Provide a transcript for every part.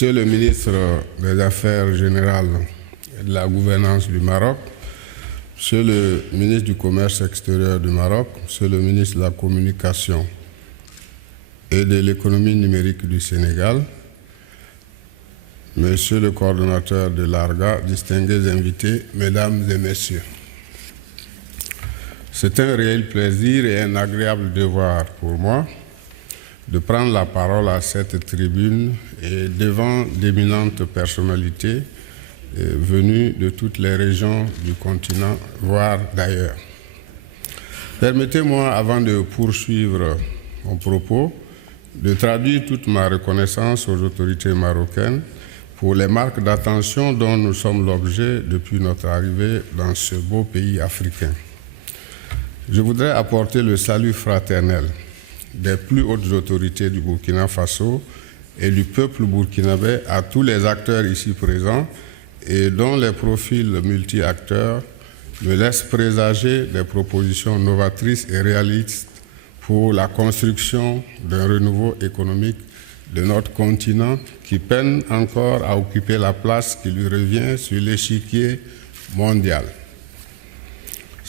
Monsieur le ministre des Affaires générales et de la gouvernance du Maroc, Monsieur le ministre du Commerce extérieur du Maroc, Monsieur le ministre de la Communication et de l'économie numérique du Sénégal, Monsieur le coordonnateur de l'ARGA, distingués invités, Mesdames et Messieurs. C'est un réel plaisir et un agréable devoir pour moi de prendre la parole à cette tribune et devant d'éminentes personnalités venues de toutes les régions du continent, voire d'ailleurs. Permettez-moi, avant de poursuivre mon propos, de traduire toute ma reconnaissance aux autorités marocaines pour les marques d'attention dont nous sommes l'objet depuis notre arrivée dans ce beau pays africain. Je voudrais apporter le salut fraternel des plus hautes autorités du Burkina Faso et du peuple burkinabé à tous les acteurs ici présents et dont les profils multi-acteurs me laissent présager des propositions novatrices et réalistes pour la construction d'un renouveau économique de notre continent qui peine encore à occuper la place qui lui revient sur l'échiquier mondial.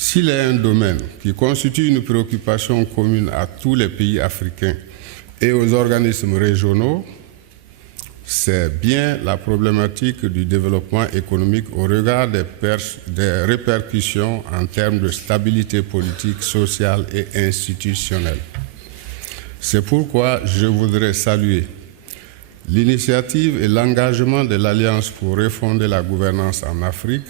S'il est un domaine qui constitue une préoccupation commune à tous les pays africains et aux organismes régionaux, c'est bien la problématique du développement économique au regard des répercussions en termes de stabilité politique, sociale et institutionnelle. C'est pourquoi je voudrais saluer l'initiative et l'engagement de l'Alliance pour refonder la gouvernance en Afrique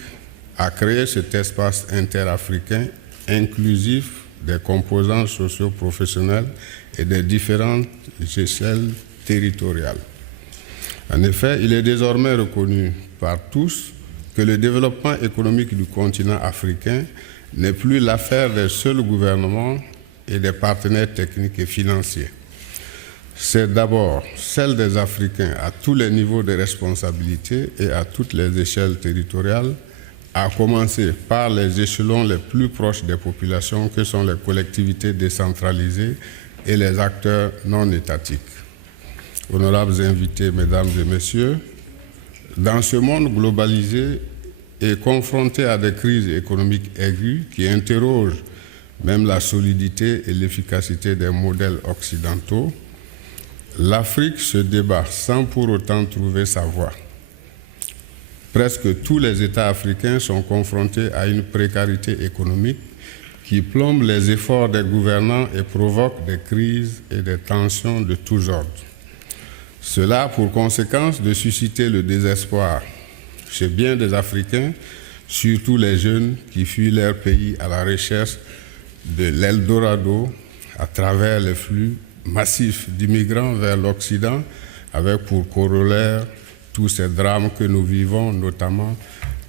à créer cet espace interafricain inclusif des composants socio-professionnels et des différentes échelles territoriales. En effet, il est désormais reconnu par tous que le développement économique du continent africain n'est plus l'affaire des seuls gouvernements et des partenaires techniques et financiers. C'est d'abord celle des Africains à tous les niveaux de responsabilité et à toutes les échelles territoriales, à commencer par les échelons les plus proches des populations que sont les collectivités décentralisées et les acteurs non étatiques. Honorables invités, Mesdames et Messieurs, dans ce monde globalisé et confronté à des crises économiques aiguës qui interrogent même la solidité et l'efficacité des modèles occidentaux, l'Afrique se débat sans pour autant trouver sa voie. Presque tous les États africains sont confrontés à une précarité économique qui plombe les efforts des gouvernants et provoque des crises et des tensions de tous ordres. Cela a pour conséquence de susciter le désespoir chez bien des Africains, surtout les jeunes qui fuient leur pays à la recherche de l'Eldorado à travers les flux massifs d'immigrants vers l'Occident, avec pour corollaire tous ces drames que nous vivons, notamment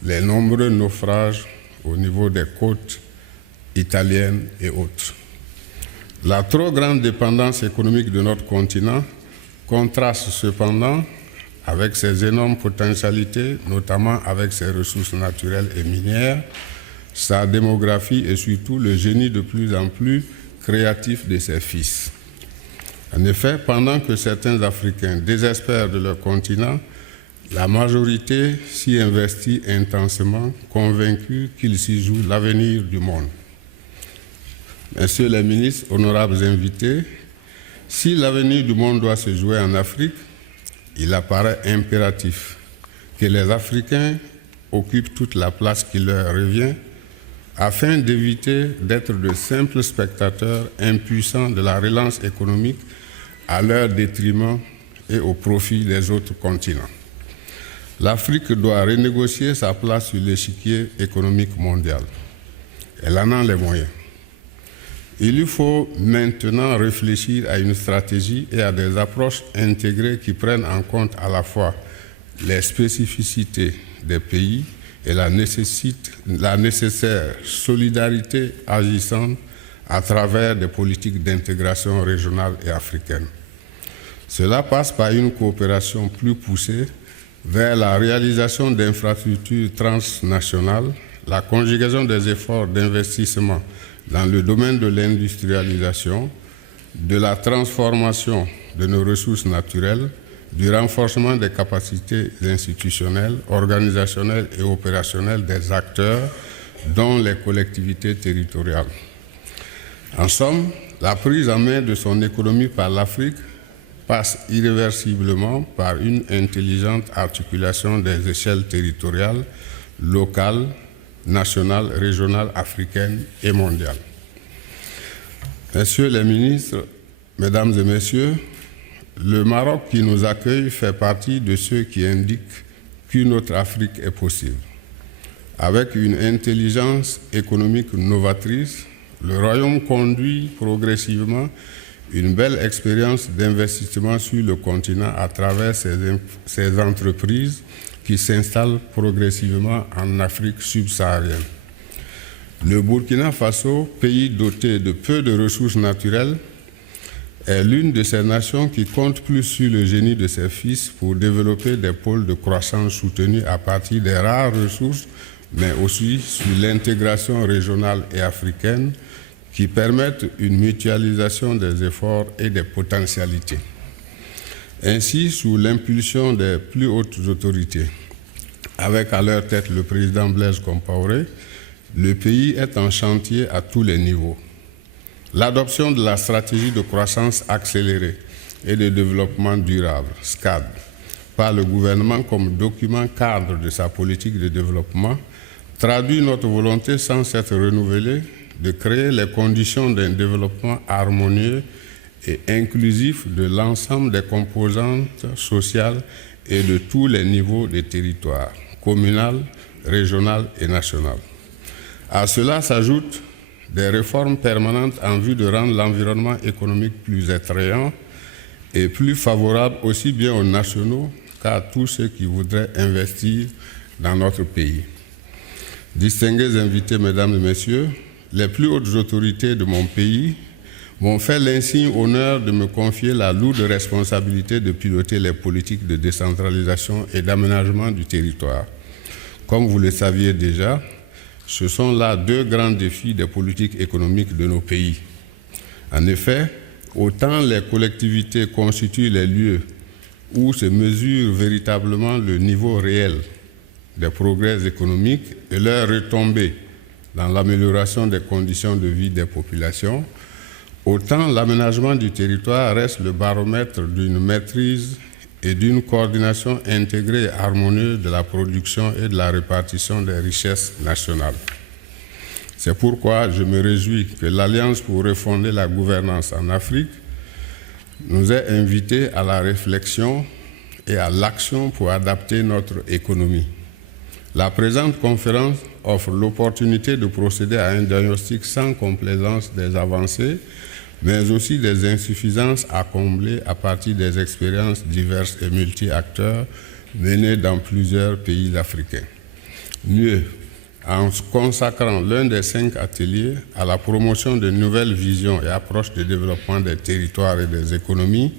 les nombreux naufrages au niveau des côtes italiennes et autres. La trop grande dépendance économique de notre continent contraste cependant avec ses énormes potentialités, notamment avec ses ressources naturelles et minières, sa démographie et surtout le génie de plus en plus créatif de ses fils. En effet, pendant que certains Africains désespèrent de leur continent, la majorité s'y investit intensément, convaincue qu'il s'y joue l'avenir du monde. Messieurs les ministres, honorables invités, si l'avenir du monde doit se jouer en Afrique, il apparaît impératif que les Africains occupent toute la place qui leur revient afin d'éviter d'être de simples spectateurs impuissants de la relance économique à leur détriment et au profit des autres continents. L'Afrique doit renégocier sa place sur l'échiquier économique mondial. Elle en a les moyens. Il lui faut maintenant réfléchir à une stratégie et à des approches intégrées qui prennent en compte à la fois les spécificités des pays et la nécessaire solidarité agissante à travers des politiques d'intégration régionale et africaine. Cela passe par une coopération plus poussée vers la réalisation d'infrastructures transnationales, la conjugaison des efforts d'investissement dans le domaine de l'industrialisation, de la transformation de nos ressources naturelles, du renforcement des capacités institutionnelles, organisationnelles et opérationnelles des acteurs, dont les collectivités territoriales. En somme, la prise en main de son économie par l'Afrique passe irréversiblement par une intelligente articulation des échelles territoriales, locales, nationales, régionales, africaines et mondiales. Messieurs les ministres, Mesdames et Messieurs, le Maroc qui nous accueille fait partie de ceux qui indiquent qu'une autre Afrique est possible. Avec une intelligence économique novatrice, le Royaume conduit progressivement une belle expérience d'investissement sur le continent à travers ses entreprises qui s'installent progressivement en Afrique subsaharienne. Le Burkina Faso, pays doté de peu de ressources naturelles, est l'une de ces nations qui compte plus sur le génie de ses fils pour développer des pôles de croissance soutenus à partir des rares ressources, mais aussi sur l'intégration régionale et africaine qui permettent une mutualisation des efforts et des potentialités. Ainsi, sous l'impulsion des plus hautes autorités, avec à leur tête le président Blaise Compaoré, le pays est en chantier à tous les niveaux. L'adoption de la stratégie de croissance accélérée et de développement durable, SCAD, par le gouvernement comme document cadre de sa politique de développement, traduit notre volonté sans s'être renouvelée de créer les conditions d'un développement harmonieux et inclusif de l'ensemble des composantes sociales et de tous les niveaux des territoires, communal, régional et national. À cela s'ajoutent des réformes permanentes en vue de rendre l'environnement économique plus attrayant et plus favorable aussi bien aux nationaux qu'à tous ceux qui voudraient investir dans notre pays. Distingués invités, Mesdames et Messieurs, les plus hautes autorités de mon pays m'ont fait l'insigne honneur de me confier la lourde responsabilité de piloter les politiques de décentralisation et d'aménagement du territoire. Comme vous le saviez déjà, ce sont là deux grands défis des politiques économiques de nos pays. En effet, autant les collectivités constituent les lieux où se mesure véritablement le niveau réel des progrès économiques et leurs retombées dans l'amélioration des conditions de vie des populations, autant l'aménagement du territoire reste le baromètre d'une maîtrise et d'une coordination intégrée et harmonieuse de la production et de la répartition des richesses nationales. C'est pourquoi je me réjouis que l'Alliance pour refonder la gouvernance en Afrique nous ait invités à la réflexion et à l'action pour adapter notre économie. La présente conférence offre l'opportunité de procéder à un diagnostic sans complaisance des avancées, mais aussi des insuffisances à combler à partir des expériences diverses et multi-acteurs menées dans plusieurs pays africains. Mieux, en consacrant l'un des 5 ateliers à la promotion de nouvelles visions et approches de développement des territoires et des économies,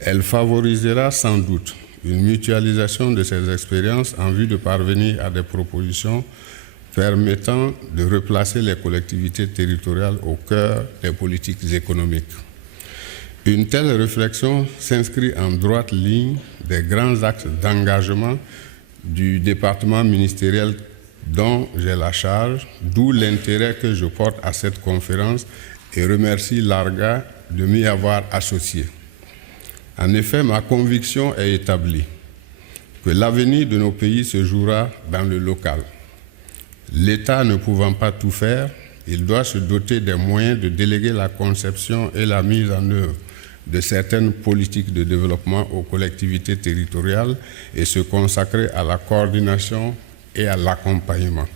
elle favorisera sans doute une mutualisation de ces expériences en vue de parvenir à des propositions permettant de replacer les collectivités territoriales au cœur des politiques économiques. Une telle réflexion s'inscrit en droite ligne des grands axes d'engagement du département ministériel dont j'ai la charge, d'où l'intérêt que je porte à cette conférence et remercie l'ARGA de m'y avoir associé. En effet, ma conviction est établie que l'avenir de nos pays se jouera dans le local. L'État ne pouvant pas tout faire, il doit se doter des moyens de déléguer la conception et la mise en œuvre de certaines politiques de développement aux collectivités territoriales et se consacrer à la coordination et à l'accompagnement.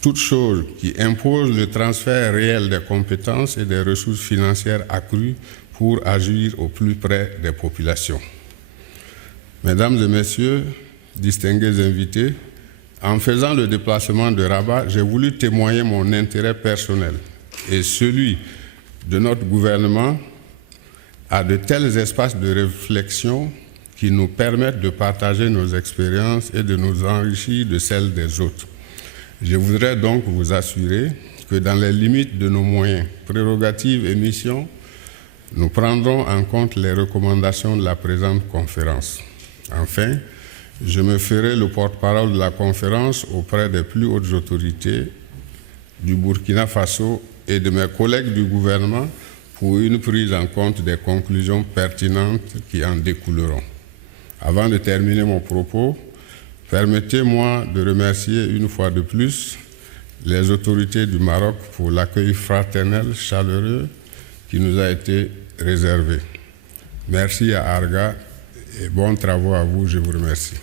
Toute chose qui impose le transfert réel des compétences et des ressources financières accrues pour agir au plus près des populations. Mesdames et Messieurs, distingués invités, en faisant le déplacement de Rabat, j'ai voulu témoigner mon intérêt personnel et celui de notre gouvernement à de tels espaces de réflexion qui nous permettent de partager nos expériences et de nous enrichir de celles des autres. Je voudrais donc vous assurer que dans les limites de nos moyens, prérogatives et missions, Nous prendrons en compte les recommandations de la présente conférence. Enfin, je me ferai le porte-parole de la conférence auprès des plus hautes autorités du Burkina Faso et de mes collègues du gouvernement pour une prise en compte des conclusions pertinentes qui en découleront. Avant de terminer mon propos, permettez-moi de remercier une fois de plus les autorités du Maroc pour l'accueil fraternel, chaleureux qui nous a été réservé. Merci à Arga et bons travaux à vous, je vous remercie.